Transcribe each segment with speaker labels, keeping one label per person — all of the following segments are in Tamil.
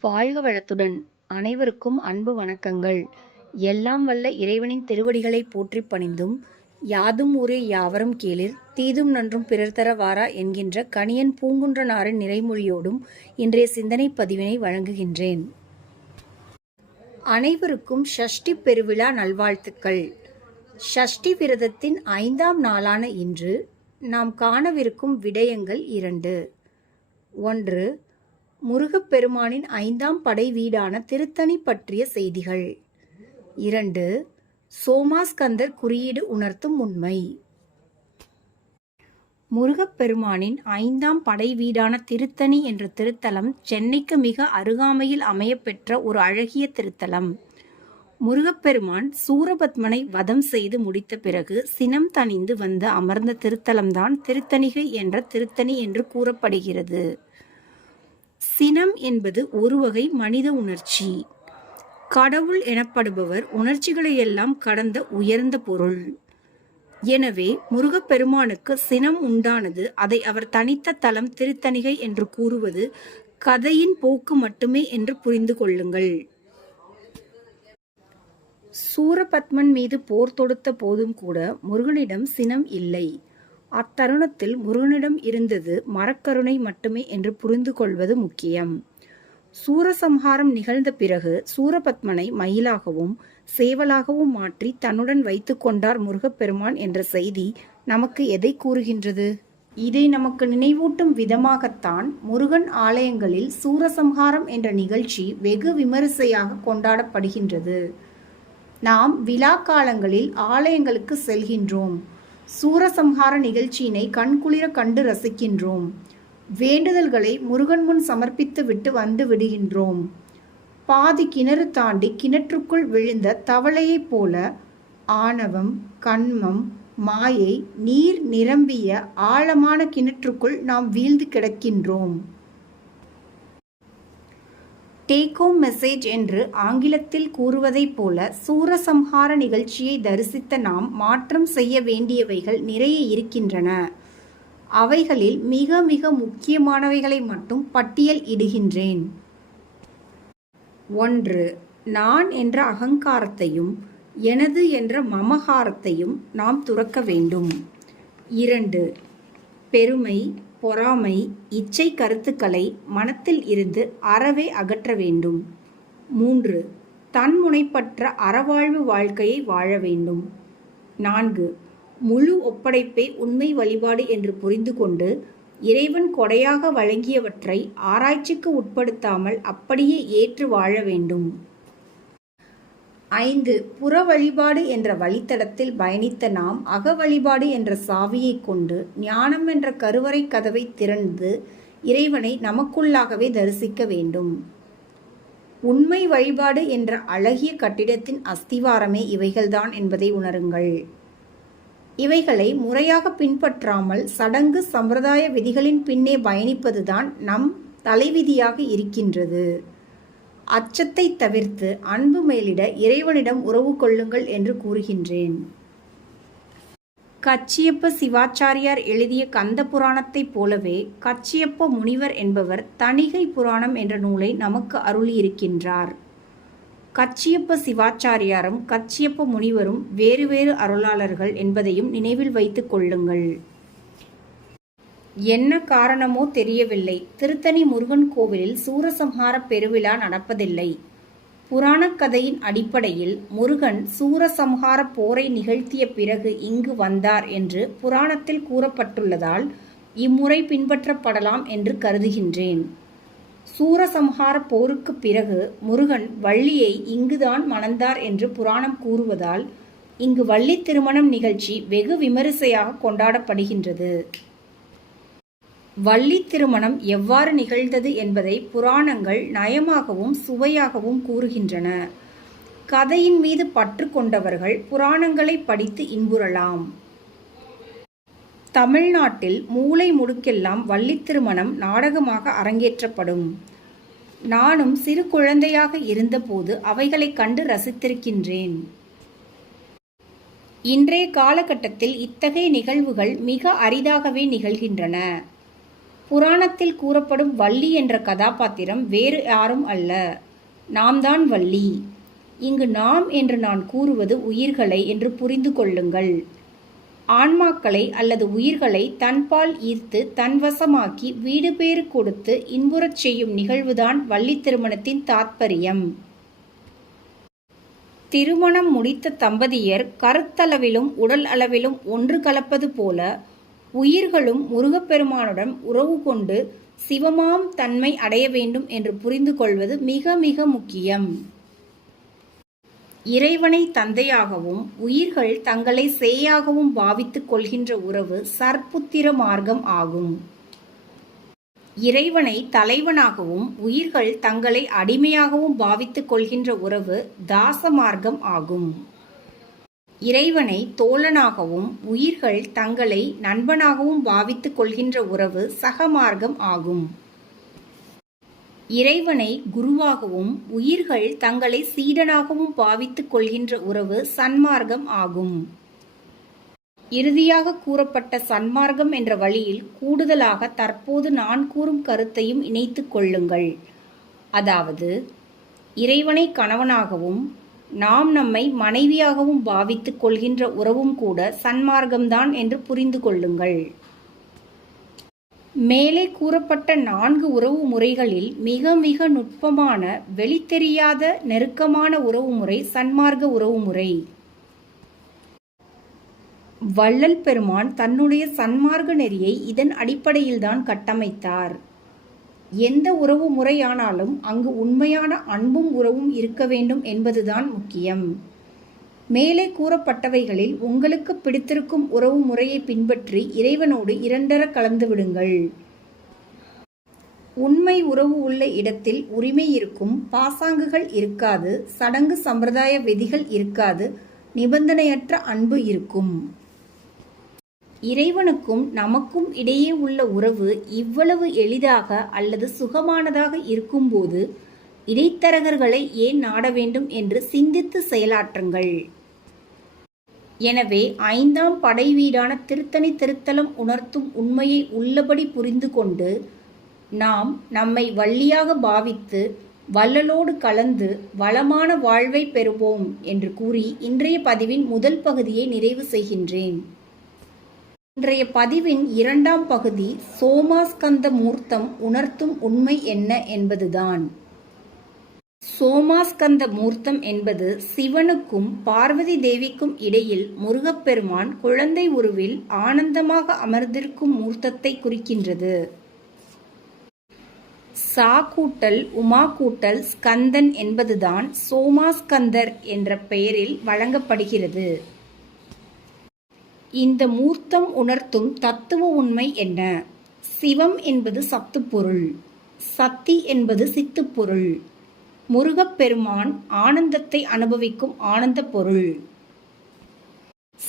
Speaker 1: வாழ்க வளத்துடன். அனைவருக்கும் அன்பு வணக்கங்கள். எல்லாம் வல்ல இறைவனின் திருவடிகளை போற்றிப் பணிந்தும் யாதும் ஊரே யாவரும் கேளிர் தீதும் நன்றும் பிறர் தர வாரா என்கின்ற கணியன் பூங்குன்றனாரின் நிறைமொழியோடும் இன்றைய சிந்தனை பதிவினை வழங்குகின்றேன். அனைவருக்கும் ஷஷ்டி பெருவிழா நல்வாழ்த்துக்கள். ஷஷ்டி விரதத்தின் ஐந்தாம் நாளான இன்று நாம் காணவிருக்கும் விடயங்கள் இரண்டு. ஒன்று முருகப்பெருமானின் ஐந்தாம் படை வீடான திருத்தணி பற்றிய செய்திகள். இரண்டு சோமாஸ்கந்தர் குறியீடு உணர்த்தும் உண்மை. முருகப்பெருமானின் ஐந்தாம் படை வீடான திருத்தணி என்ற திருத்தலம் சென்னைக்கு மிக அருகாமையில் அமையப்பெற்ற ஒரு அழகிய திருத்தலம். முருகப்பெருமான் சூரபத்மனை வதம் செய்து முடித்த பிறகு சினம் தணிந்து வந்து அமர்ந்த திருத்தலம்தான் திருத்தணிகை என்ற திருத்தணி என்று கூறப்படுகிறது. சினம் என்பது ஒரு வகை மனித உணர்ச்சி. கடவுள் எனப்படுபவர் உணர்ச்சிகளை எல்லாம் கடந்த உயர்ந்த பொருள். எனவே முருகப்பெருமானுக்கு சினம் உண்டானது அதை அவர் தனித்த தலம் திருத்தணிகை என்று கூறுவது கதையின் போக்கு மட்டுமே என்று புரிந்து கொள்ளுங்கள். சூரபத்மன் மீது போர் தொடுத்த போதும் கூட முருகனிடம் சினம் இல்லை. அத்தருணத்தில் முருகனிடம் இருந்தது மரக்கருணை மட்டுமே என்று புரிந்து கொள்வது முக்கியம். சூரசம்ஹாரம் நிகழ்ந்த பிறகு சூரபத்மனை மயிலாகவும் சேவலாகவும் மாற்றி தன்னுடன் வைத்து கொண்டார் முருகப்பெருமான் என்ற செய்தி நமக்கு எதை கூறுகின்றது? இதை நமக்கு நினைவூட்டும் விதமாகத்தான் முருகன் ஆலயங்களில் சூரசம்ஹாரம் என்ற நிகழ்ச்சி வெகு விமரிசையாக கொண்டாடப்படுகின்றது. நாம் விழா காலங்களில் ஆலயங்களுக்கு செல்கின்றோம். சூரசம்ஹார நிகழ்ச்சியினை கண்குளிர கண்டு ரசிக்கின்றோம். வேண்டுதல்களை முருகன் முன் சமர்ப்பித்து விட்டு வந்து விடுகின்றோம். பாதி கிணறு தாண்டி கிணற்றுக்குள் விழுந்த தவளையைப் போல ஆணவம் கண்மம் மாயை நீர் நிரம்பிய ஆழமான கிணற்றுக்குள் நாம் வீழ்ந்து கிடக்கின்றோம். டேக் ஹோம் மெசேஜ் என்று ஆங்கிலத்தில் கூறுவதைப் போல சூரசம்ஹார நிகழ்ச்சியை தரிசித்த நாம் மாற்றம் செய்ய வேண்டியவைகள் நிறைய இருக்கின்றன. அவைகளில் மிக மிக முக்கியமானவைகளை மட்டும் பட்டியல் இடுகின்றேன். ஒன்று நான் என்ற அகங்காரத்தையும் எனது என்ற மமகாரத்தையும் நாம் துறக்க வேண்டும். இரண்டு பெருமை பொறாமை இச்சை கருத்துக்களை மனத்தில் இருந்து அறவே அகற்ற வேண்டும். மூன்று தன்முனைப்பற்ற அறவாழ்வு வாழ்க்கையை வாழ வேண்டும். நான்கு முழு ஒப்படைப்பை உண்மை வழிபாடு என்று புரிந்து கொண்டு இறைவன் கொடையாக வழங்கியவற்றை ஆராய்ச்சிக்கு உட்படுத்தாமல் அப்படியே ஏற்று வாழ வேண்டும். ஐந்து புற வழிபாடு என்ற வழித்தடத்தில் பயணித்த நாம் அக வழிபாடு என்ற சாவியை கொண்டு ஞானம் என்ற கருவறை கதவை திறந்து இறைவனை நமக்குள்ளாகவே தரிசிக்க வேண்டும். உண்மை வழிபாடு என்ற அழகிய கட்டிடத்தின் அஸ்திவாரமே இவைகள்தான் என்பதை உணருங்கள். இவைகளை முறையாக பின்பற்றாமல் சடங்கு சம்பிரதாய விதிகளின் பின்னே பயணிப்பதுதான் நம் தலைவிதியாக இருக்கின்றது. அச்சத்தை தவிர்த்து அன்பு மேலிட இறைவனிடம் உறவு கொள்ளுங்கள் என்று கூறுகின்றேன். கச்சியப்ப சிவாச்சாரியார் எழுதிய கந்த புராணத்தைப் போலவே கச்சியப்ப முனிவர் என்பவர் தணிகை புராணம் என்ற நூலை நமக்கு அருளியிருக்கின்றார். கச்சியப்ப சிவாச்சாரியாரும் கச்சியப்ப முனிவரும் வேறு வேறு அருளாளர்கள் என்பதையும் நினைவில் வைத்துக் கொள்ளுங்கள். என்ன காரணமோ தெரியவில்லை. திருத்தணி முருகன் கோவிலில் சூரசம்ஹார பெருவிழா நடப்பதில்லை. புராணக் கதையின் அடிப்படையில் முருகன் சூரசம்ஹார போரை நிகழ்த்திய பிறகு இங்கு வந்தார் என்று புராணத்தில் கூறப்பட்டுள்ளதால் இம்முறை பின்பற்றப்படலாம் என்று கருதுகின்றேன். சூரசம்ஹார போருக்கு பிறகு முருகன் வள்ளியை இங்குதான் மணந்தார் என்று புராணம் கூறுவதால் இங்கு வள்ளி திருமணம் நிகழ்ச்சி வெகு விமரிசையாக கொண்டாடப்படுகின்றது. வள்ளி திருமணம் எவ்வாறு நிகழ்ந்தது என்பதை புராணங்கள் நயமாகவும் சுவையாகவும் கூறுகின்றன. கதையின் மீது பற்று கொண்டவர்கள் புராணங்களை படித்து இன்புறலாம். தமிழ்நாட்டில் மூளை முடுக்கெல்லாம் வள்ளி திருமணம் நாடகமாக அரங்கேற்றப்படும். நானும் சிறு குழந்தையாக இருந்தபோது அவைகளை கண்டு ரசித்திருக்கின்றேன். இன்றைய காலகட்டத்தில் இத்தகைய நிகழ்வுகள் மிக அரிதாகவே நிகழ்கின்றன. புராணத்தில் கூறப்படும் வள்ளி என்ற கதாபாத்திரம் வேறு யாரும் அல்ல. நாம் தான் வள்ளி. இங்கு நாம் என்று நான் கூறுவது உயிர்களை என்று புரிந்து கொள்ளுங்கள். ஆன்மாக்களை அல்லது உயிர்களை தன்பால் ஈர்த்து தன்வசமாக்கி வீடு பேறு கொடுத்து இன்புறச் செய்யும் நிகழ்வுதான் வள்ளி திருமணத்தின் தாத்பரியம். திருமணம் முடித்த தம்பதியர் கருத்தளவிலும் உடல் அளவிலும் ஒன்று கலப்பது போல உயிர்களும் முருகப்பெருமானுடன் உறவு கொண்டு சிவமாம் தன்மை அடைய வேண்டும் என்று புரிந்து கொள்வது மிக மிக முக்கியம். இறைவனை தந்தையாகவும் உயிர்கள் தங்களை சேயாகவும் பாவித்துக் கொள்கின்ற உறவு சர்ப்புத்திர மார்க்கம் ஆகும். இறைவனை தலைவனாகவும் உயிர்கள் தங்களை அடிமையாகவும் பாவித்துக் கொள்கின்ற உறவு தாச மார்க்கம் ஆகும். இறைவனை தோழனாகவும் உயிர்கள் தங்களை நண்பனாகவும் பாவித்துக் கொள்கின்ற உறவு சகமார்க்கம் ஆகும். இறைவனை குருவாகவும் உயிர்கள் தங்களை சீடனாகவும் பாவித்துக் கொள்கின்ற உறவு சன்மார்க்கம் ஆகும். இறுதியாக கூறப்பட்ட சன்மார்க்கம் என்ற வழியில் கூடுதலாக தற்போது நான் கூறும் கருத்தையும் இணைத்துக் கொள்ளுங்கள். அதாவது இறைவனை கணவனாகவும் நாம் நம்மை மனைவியாகவும் பாவித்துக் கொள்கின்ற உறவும் கூட சன்மார்க்கம்தான் என்று புரிந்து கொள்ளுங்கள். மேலே கூறப்பட்ட நான்கு உறவு முறைகளில் மிக மிக நுட்பமான வெளித்தெரியாத நெருக்கமான உறவு முறை சன்மார்க்க உறவு முறை. வள்ளல் பெருமான் தன்னுடைய சன்மார்க்க நெறியை இதன் அடிப்படையில்தான் கட்டமைத்தார். எந்த உறவு முறையானாலும் அங்கு உண்மையான அன்பும் உறவும் இருக்க வேண்டும் என்பதுதான் முக்கியம். மேலே கூறப்பட்டவைகளில் உங்களுக்கு பிடித்திருக்கும் உறவு முறையை பின்பற்றி இறைவனோடு இரண்டர கலந்து விடுங்கள். உண்மை உறவு உள்ள இடத்தில் உரிமை இருக்கும் பாசாங்குகள் இருக்காது சடங்கு சம்பிரதாய விதிகள் இருக்காது நிபந்தனையற்ற அன்பு இருக்கும். இறைவனுக்கும் நமக்கும் இடையே உள்ள உறவு இவ்வளவு எளிதாக அல்லது சுகமானதாக இருக்கும்போது இடைத்தரகர்களை ஏன் நாட வேண்டும் என்று சிந்தித்து செயலாற்றுங்கள். எனவே ஐந்தாம் படை வீடான திருத்தணி திருத்தலம் உணர்த்தும் உண்மையை உள்ளபடி புரிந்து கொண்டு நாம் நம்மை வள்ளியாக பாவித்து வள்ளலோடு கலந்து வளமான வாழ்வை பெறுவோம் என்று கூறி இன்றைய பதிவின் முதல் பகுதியை நிறைவு செய்கின்றேன். இன்றைய பதிவின் இரண்டாம் பகுதி சோமாஸ்கந்த மூர்த்தம் உணர்த்தும் உண்மை என்ன என்பதுதான். சோமாஸ்கந்த மூர்த்தம் என்பது சிவனுக்கும் பார்வதி தேவிக்கும் இடையில் முருகப்பெருமான் குழந்தை உருவில் ஆனந்தமாக அமர்ந்திருக்கும் மூர்த்தத்தை குறிக்கின்றது. சா கூட்டல் உமா கூட்டல் ஸ்கந்தன் என்பதுதான் சோமாஸ்கந்தர் என்ற பெயரில் வழங்கப்படுகிறது. இந்த மூர்த்தம் உணர்த்தும் தத்துவ உண்மை என்ன? சிவம் என்பது சத்துப்பொருள் சத்தி என்பது சித்துப்பொருள். முருகப்பெருமான் ஆனந்தத்தை அனுபவிக்கும் ஆனந்த பொருள்.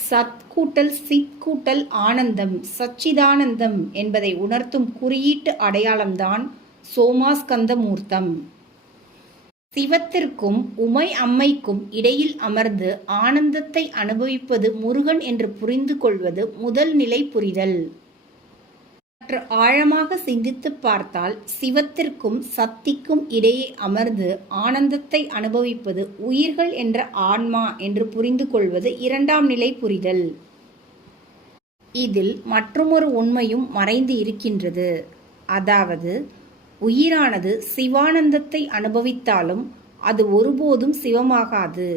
Speaker 1: சத் கூட்டல் சித் கூட்டல் ஆனந்தம் சச்சிதானந்தம் என்பதை உணர்த்தும் குறியீட்டு அடையாளம்தான் சோமாஸ்கந்த மூர்த்தம். சிவத்திற்கும் உமை அம்மைக்கும் இடையில் அமர்ந்து ஆனந்தத்தை அனுபவிப்பது முருகன் என்று புரிந்து கொள்வது முதல் நிலை புரிதல். சற்று ஆழமாக சிந்தித்து பார்த்தால் சிவத்திற்கும் சக்திக்கும் இடையே அமர்ந்து ஆனந்தத்தை அனுபவிப்பது உயிர்கள் என்ற ஆன்மா என்று புரிந்து கொள்வது இரண்டாம் நிலை புரிதல். இதில் மற்றுமொரு உண்மையும் மறைந்து இருக்கின்றது. அதாவது உயிரானது சிவானந்தத்தை அனுபவித்தாலும் அது ஒருபோதும் சிவமாகாது.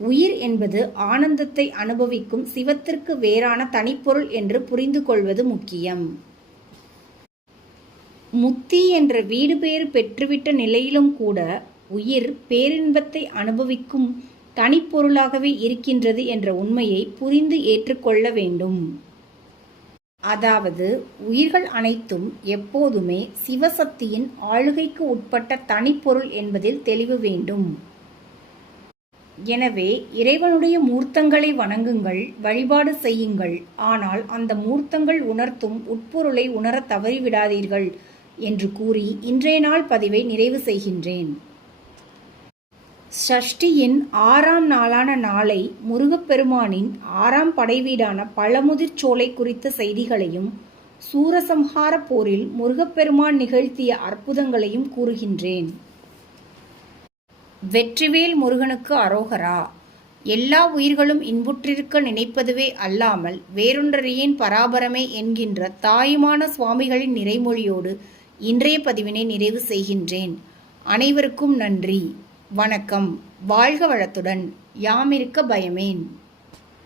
Speaker 1: உயிர் என்பது ஆனந்தத்தை அனுபவிக்கும் சிவத்திற்கு வேறான தனிப்பொருள் என்று புரிந்து கொள்வது முக்கியம். முத்தி என்ற வீடு பேறு பெற்றுவிட்ட நிலையிலும் கூட உயிர் பேரின்பத்தை அனுபவிக்கும் தனிப்பொருளாகவே இருக்கின்றது என்ற உண்மையை புரிந்து ஏற்றுக்கொள்ள வேண்டும். அதாவது உயிர்கள் அனைத்தும் எப்போதுமே சிவசக்தியின் ஆளுகைக்கு உட்பட்ட தனிப்பொருள் என்பதில் தெளிவு வேண்டும். எனவே இறைவனுடைய மூர்த்தங்களை வணங்குங்கள் வழிபாடு செய்யுங்கள். ஆனால் அந்த மூர்த்தங்கள் உணர்த்தும் உட்பொருளை உணர தவறிவிடாதீர்கள் என்று கூறி இன்றைய நாள் பதிவை நிறைவு செய்கின்றேன். ஷஷ்டியின் ஆறாம் நாளான நாளை முருகப்பெருமானின் ஆறாம் படைவீடான பழமுதிர்ச்சோலை குறித்த செய்திகளையும் சூரசம்ஹார போரில் முருகப்பெருமான் நிகழ்த்திய அற்புதங்களையும் கூறுகின்றேன். வெற்றிவேல் முருகனுக்கு அரோகரா. எல்லா உயிர்களும் இன்புற்றிருக்க நினைப்பதுவே அல்லாமல் வேறொன்றறியேன் பராபரமே என்கின்ற தாயுமான சுவாமிகளின் நிறைமொழியோடு இன்றைய பதிவினை நிறைவு செய்கின்றேன். அனைவருக்கும் நன்றி. வணக்கம். வாழ்க வளத்துடன். யாமிருக்க பயமேன்.